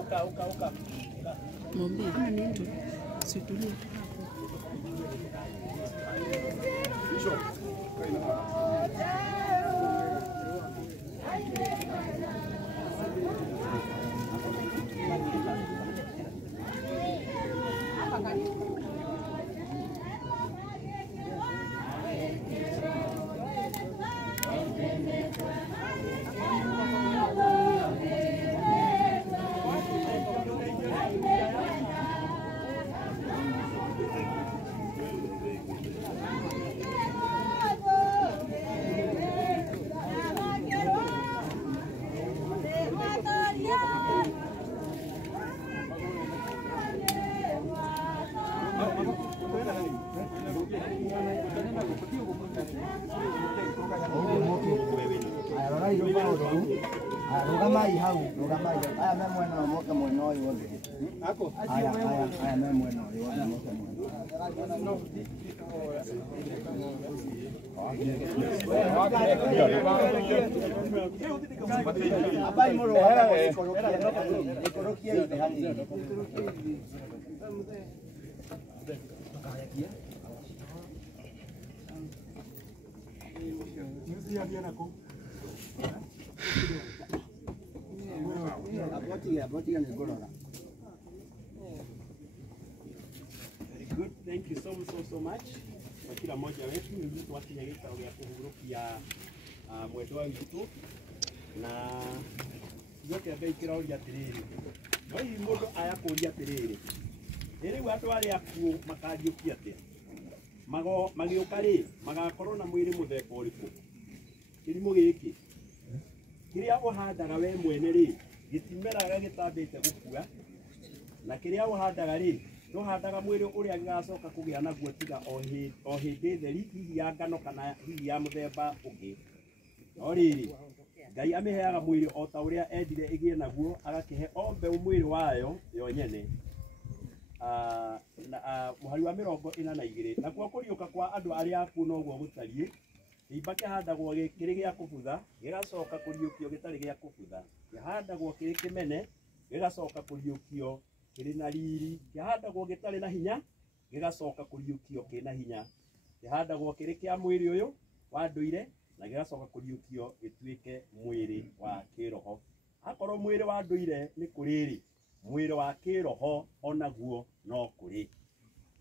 Uka. Mwambie kama ni mtu situlie tu hapo. Rugamai hau, rugamai. Aya me mwena wa moka mwena oyu wothe. Ako? Aya me mwena oyu wothe moka mwena. Abai moro wa ikorokia ite hani. Very good. Thank you so much. Kwa kila mmoja wetu ni mtu wakinya gitao gya kuhurukia mwendo witu na yote ambaye ikiraoria atiriri. No hivi mundu aya kuria atiriri. Ere watu wale aku makariukia atia. Magioka ri magakorwo na mwiri mutheko uriku. Kirimu giki. Kiria uhandaga we mwene ri gitimeraga gitambite gukua na kiria uhandaga ri tuhandaga mwiri uria gigacoka kugia naguo tiga o hindi theri hihi ya ngano kana hihi ya muthemba ungi no riri Ngai ameheaga mwiri o ta uria endire igie naguo agakihe o mbeu mwiri wayo yo nyene muhari wa 42 na kwa kuriuka kwa andu aria aku no guo gutarie Iba kihandagwo kiri gia kubutha gigacoka kuriukio gitari gia kubutha kihandagwo kiri kimene gigacoka kuriukio kiri na riri kihandagwo gitari na hinya gigacoka kuriukio kina hinya kihandagwo kiri kia mwiri uyu wa nduire na gigacoka kuriukio gituike mwiri wa kiroho akorwo mwiri wa nduire ni kuriri mwiri wa kiroho onaguo no kuri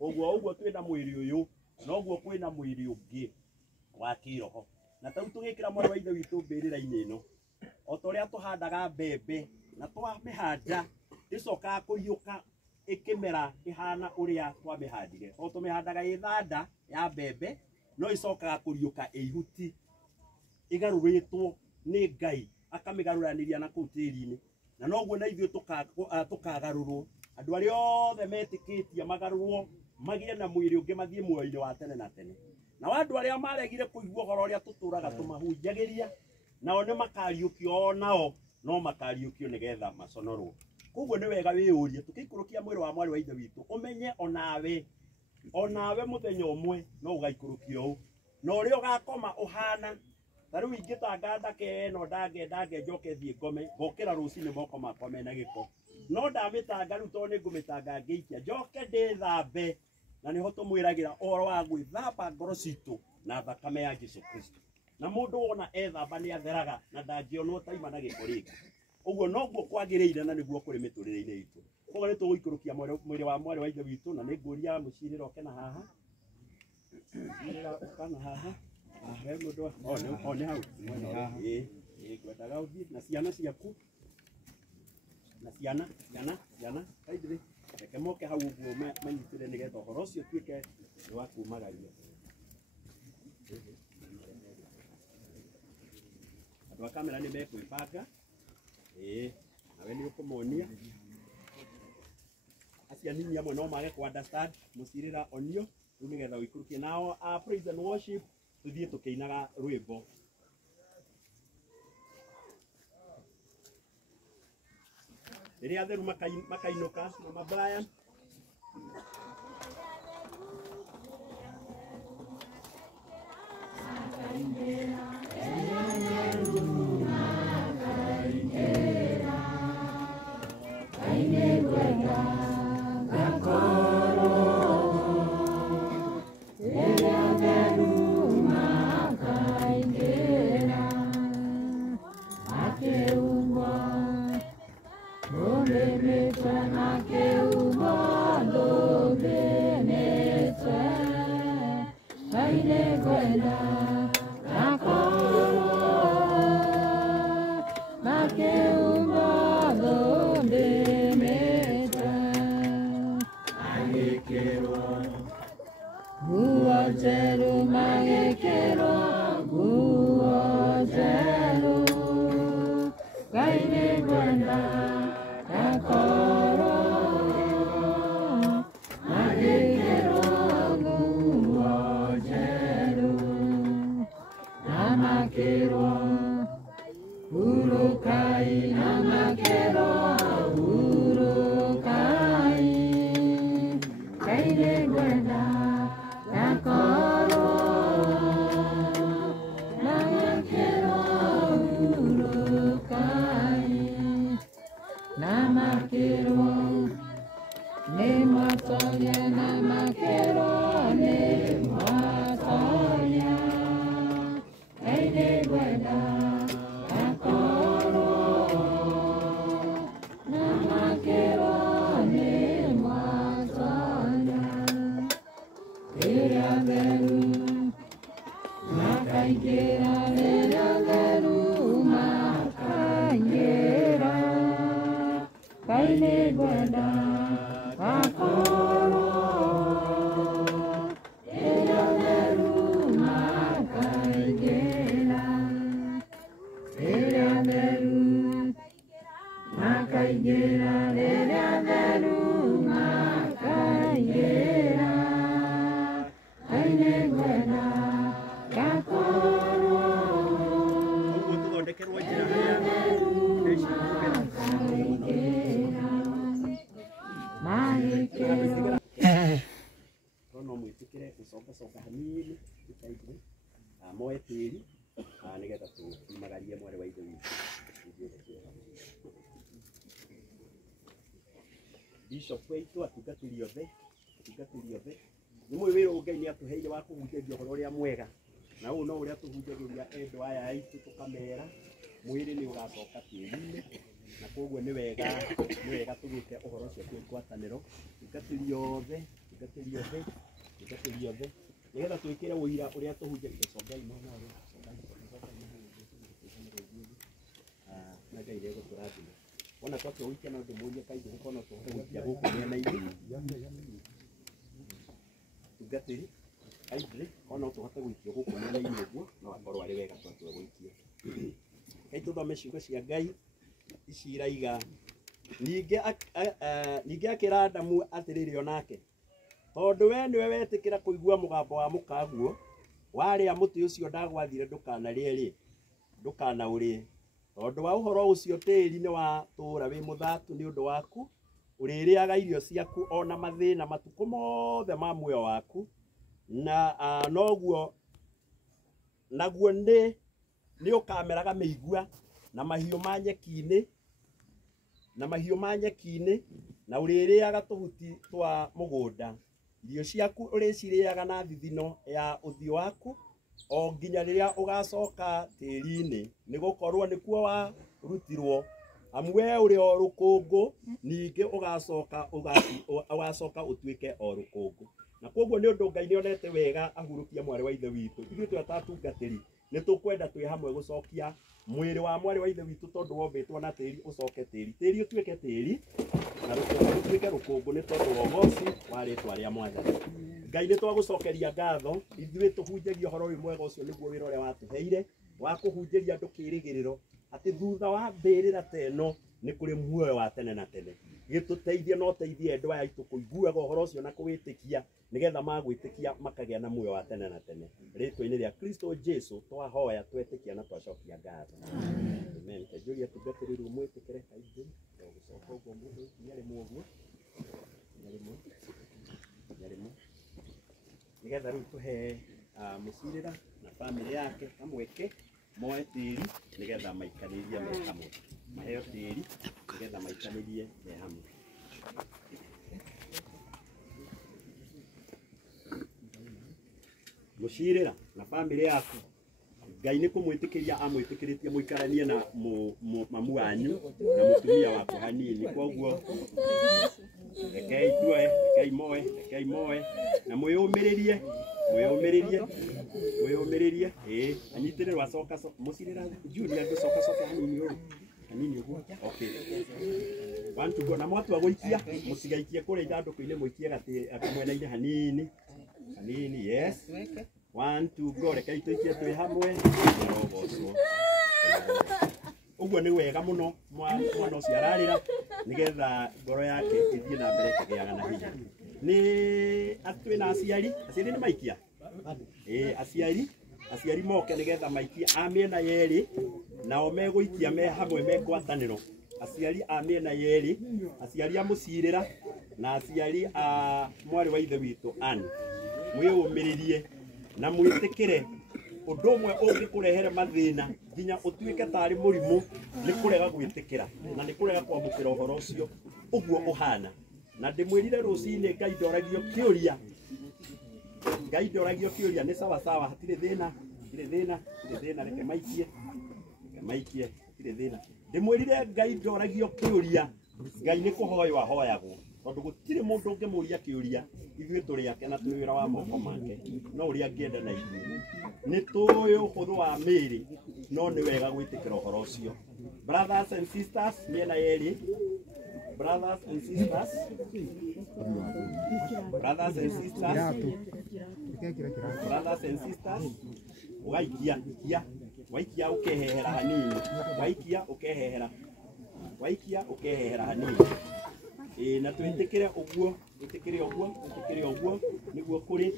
uguo twina mwiri uyu noguo kwina mwiri ungi wa kiroho na tau tugikira mwana wa ithe witu mbirira-ini ino o toria tuhandaga mbembe na twamihanda icoka kuriuka ikimera ihana uria twamihandire o tumihandaga ithanda ya mbembe no icokaga kuriuka ihuti igaruritwo ni Ngai akamigaruraniria na kuu tiri-ini na noguo na ithuĩ tukagarurwo andu aria othe metikitie magarurwo magie na mwiri ungi mathie muoyo-ini wa tene na tene na wandu aria maregire kuigua horo uria tuturaga tumahunjagiria nao ni makariukio nao no makariukio nigetha maconorwo koguo ni wega wiurie tukikurukia mwiri wa mwari wa ithe witu umenye onawe muthenya umwe no ugaikurukia u na uria ugakoma uhana tariu ingitanga ndake no ndange njoke thie ngome ngokira rucini moko makwa mena giko no ndamitanga riu to ni ngumitanga ngiikia njoke ndithambe na niho tumwiragira ohoro wa gwithamba ngoro citu na thakame ya Jesu Kristo na mundu wona ethamba ni atheraga na ndangionwo taima na giko ringi uguo noguo kwagiriire na niguo kuri miturire-ini itu koguo ni tuguikurukia mwiri wa mwari wa ithe witu na ni nguria mucirira okena haha kana haha we mundu one hau ngwendaga uthie na ciana ciaku na ciana kaithire reke moke hau uguo manyitire nigetha horo ucio tuike ni wa kumagaria andu a kamera ni mekwibanga nawe ni ukumuonia acia nini amwe no mage ku understand mucirira onio riu nigetha uikurukie nao praise and worship tuthie tukiinaga rwimbo riria atheru makainuka mama Brian Bishop wetu atungatĩri othe nĩ mwĩwĩra Ngai nĩ atũheire wa kũhunjĩria ũhoro ũrĩa mwega, na ũũ no ũrĩa tũhunjagĩria endwa aya aitũ tũkamera mwĩrĩ nĩ ũgacoka tĩri-inĩ, na koguo nĩ wega tũgĩte ũhoro ũcio kwĩ ngwatanĩro tungatĩri othe nĩgetha twĩkĩre ũira ũrĩa tũhunjagia Ngai na Ngai nĩ egũtũrathima. Ona twatũikia no ndĩmũrie kaingĩ gũkorwo no tũhote gũikia gũkũ mĩena-inĩ tungatĩri kaingĩ ona tũhote gũikio gũkũ mĩena-inĩ ũguo no akorwo arĩ wega twatũe gũikio. Ngai tũthome ciugo cia Ngai ici iraiga ningĩ akĩra Adamu atĩrĩrĩ onake, tondũ we nĩwe wetĩkĩra kũigua mũgambo wa mũkaguo warĩa mũtĩ ũcio ndagwathire ndũkanarĩe ndũkanaũrĩe, tondũ wa ũhoro ũcio tĩri nĩ watũũra wĩ mũthatu nĩ ũndũ waku, ũrĩrĩaga irio ciaku ona mathĩna matukũ mothe ma muoyo waku, na naguo nĩ ũkameraga mĩigua na mahiũ ma nyeki-inĩ na ũrĩrĩaga tũhuti twa mũgũnda. Irio ciaku ũrĩcirĩaga na thithino ya ũthiũ waku o nginya rĩrĩa ũgacoka tĩri-inĩ, nĩ gũkorwo nĩkuo warutirwo, amu we ũrĩ o rũkũngũ ningĩ ũgacoka ũtuĩke o rũkũngũ. Na koguo nĩ ũndũ Ngai nĩonete wega ahurũkia mwarĩ wa ithe witũ, ithuĩ twĩ atungatĩri nĩ tũkwenda twĩ hamwe gũcokia mwĩrĩ wa mwarĩ wa ithe witũ, tondũ wombĩtwo na tĩri ũcoke tĩri, tĩri ũtuĩke tĩri na rũkũngũ rũtuĩke rũkũngũ, nĩ tondũ wa ũgoci wa rĩĩtwa rĩa Mwathani. Ngai nĩ twagũcokeria ngatho, ithuĩ tũhunjagia ũhoro ũyũ mwega ũcio nĩguo wĩra ũrĩa watũheire wa kũhunjĩria andũ kĩĩrĩgĩrĩro atĩ thutha wa mbĩrĩra ta ĩno nĩ kũrĩ muoyo wa tene na tene. Gĩtũteithie na ũteithie andũ aya aitũ kũiguaga ũhoro ũcio na kũwĩtĩkia, nĩgetha magwĩtĩkia makagĩa na muoyo wa tene na tene. Rĩĩtwa-inĩ rĩa Kristo Jesũ twahoya twetĩkia na twacokia ngatho. Amen. Njũria tungatĩri rĩu mwĩtĩkĩre kaingĩ gũcoka ũguo mũndũ nyarĩmwo ũguo nyarĩmwo, nĩgetha rĩu tũhe mũcirĩra na bamĩrĩ yake kamweke moe tĩri nĩgetha maikarĩrie me hamwe. maheo tĩri nĩgetha maikanĩrie me hamwe. Mũcirĩra na bamĩrĩ yaku Ngai nĩ kũmwĩtĩkĩria amwĩtĩkĩrĩtie mũikaranie na mamu wanyu na mũtumia wako hanini. Koguo rekei tuoe, rekei moe na mwĩyũmĩrĩrie anyitĩrĩrwo acoka mũcirĩra Junior ngĩcoka hanini ũguo. Okay, one to go na mwatua gũikia mũtigaikie kũrĩa ithandũkũ-inĩ mũikie gatĩ mwena-inĩ hanini. Yes, 1 2 go, rekei tũikie twĩ hamwe. Ũguo nĩ wega mũno mwana ũcio ararĩra nĩgetha ngoro yake ĩthiĩ na mbere kũgĩaga na hinya. Nĩ twĩna aciari nĩ maikia aciari moke nĩgetha maikia a mĩena yerĩ nao megũikia me hamwe me ngwatanĩro. Aciari a mĩena yerĩ, aciari a mũcirĩra na aciari a mwarĩ wa ithe witũ Ann, mwĩyũmĩrĩrie na mwĩtĩkĩre. Ũndũ ũmwe ũngĩkũrehere mathĩna nginya ũtuĩke tarĩ mũrimũ nĩ kũrega gwĩtĩkĩra na nĩ kũrega kwamũkĩra ũhoro ũcio ũguo ũhana. Na ndĩmwĩrire rũcinĩ Ngai ndoragio kĩũria nĩ sawa hatirĩ thĩna reke maikie hatirĩ thĩna. Ndĩmwĩrire Ngai ndoragio kĩũria, Ngai nĩ kũhoywo ahoyagwo, tondũ gũtirĩ mũndũ ũngĩmũria kĩũria ithuĩ tũrĩ ake na tũrĩ wĩra wa moko make no ũrĩa angĩenda na ithuĩ. Nĩ tũĩ ũhũthũ wa mĩĩrĩ no nĩ wega gwĩtĩkĩra ũhoro ũcio. Brothers and sisters mĩena yerĩ, brothers and sisters waikia ũkehehera hanini, waikia ũkehehera hanini. Na twĩtĩkĩre ũguo nĩguo kũrĩ,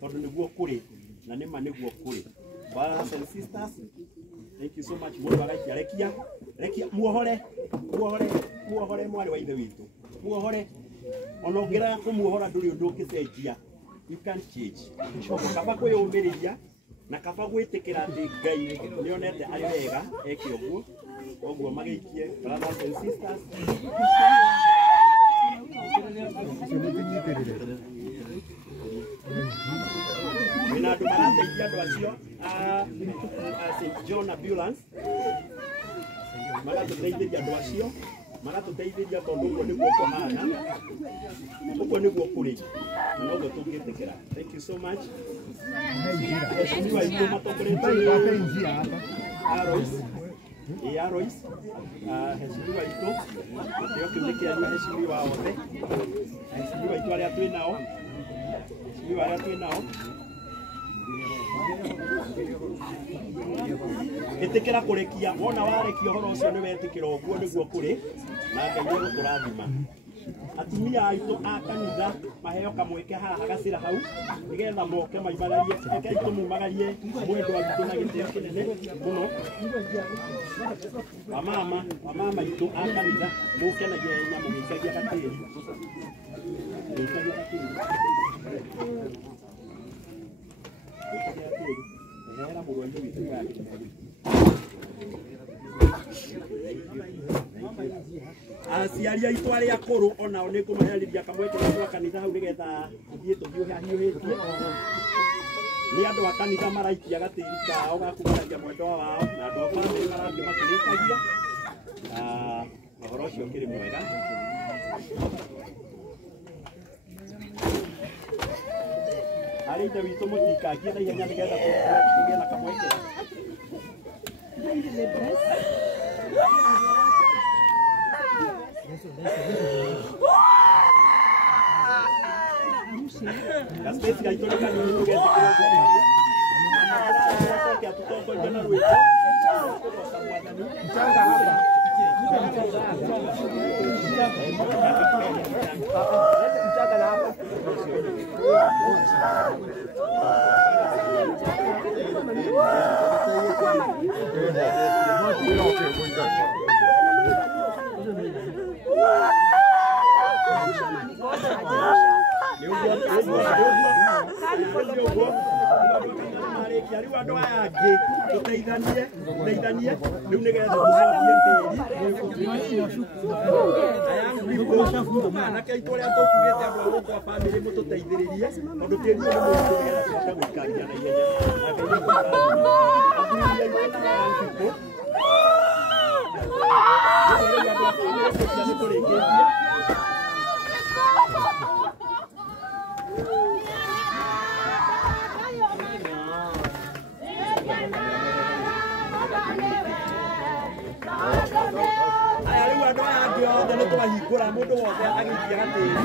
tondũ nĩguo kũrĩ na nĩma nĩguo kũrĩ. Brothers and sisters, thank you so much. Mũndũ agaikia rekia muohore mwarĩ wa ithe witũ, muohore. Ona ũngĩrega kũmuohora ndũrĩ ũndũ ũngĩcenjia, you can change. Kaba kwĩyũmĩrĩria na kaba gwĩtĩkĩra atĩ Ngai nĩonete arĩ wega eke ũguo. Ũguo magĩikie brothers and sisters. Wĩna andũ marateithia andũ acio St. John Ambulance maratũteithĩria andũ acio, maratũteithĩria tondũ ũguo nĩguo kũhana, ũguo nĩguo kũrĩ na noguo tũngĩtĩkĩra. Thank you so much. Heshimiwa itũ matongoretie Arois, heshimiwa itũ nĩo kĩũmbe kĩanyu, heshimiwa othe, heshimiwa itũ arĩa twĩ nao, ĩtĩkĩra kũrekia. Wona warekia ũhoro ũcio nĩ wetĩkĩra ũguo nĩguo kũrĩ na Ngai nĩegũtũrathima. Atumia aitũ a kanitha maheo kamweke haha gacĩra hau nĩgetha moke maimagarie, rekei tũmumagarie mwendwa witũ na gĩtĩo kĩnene mũno. Wamama itũ a kanitha mũkenagia nyamũ gĩikagia gatĩri. Ehera mũrũainĩ witũ gake. Aciari aitũ arĩa akũrũ onao nĩ ngũmaheanĩria kamweke ga kanitha hau nĩgetha tũthiĩ tũhiũhĩtie. Nĩ andũ a kanitha maraikia gatĩri kao ga kumanagia mwendwa wao na andũ a bamĩrĩ marathiĩ makĩrĩkagia. Ũhoro ũcio ũkĩrĩ mwega. Harĩ ithe witũ mũtikangie na ihenya nĩgetha tũgĩe na kamweke. Gaspesi gaitũ nĩ kanini tũgetĩkĩra ũguo. Acoke atũtongorie na rwĩmbo. Mchanga hapa. Mchanga na hapa. Deus marĩkia rĩu andũ aya angĩ tũteithanie rĩu nĩgetha tũcokie tĩri anake aitũ arĩa tũkugĩte andũ a gũkũ a bamĩrĩ mũtũteithĩrĩrie tondũ tĩri ũyũ nĩ mũritũ nĩgetha tũhote gũikarania na ihenya aya rĩu andũ aya angĩ othe nĩ tũrahingũra mũndũ wothe agĩikia gatĩri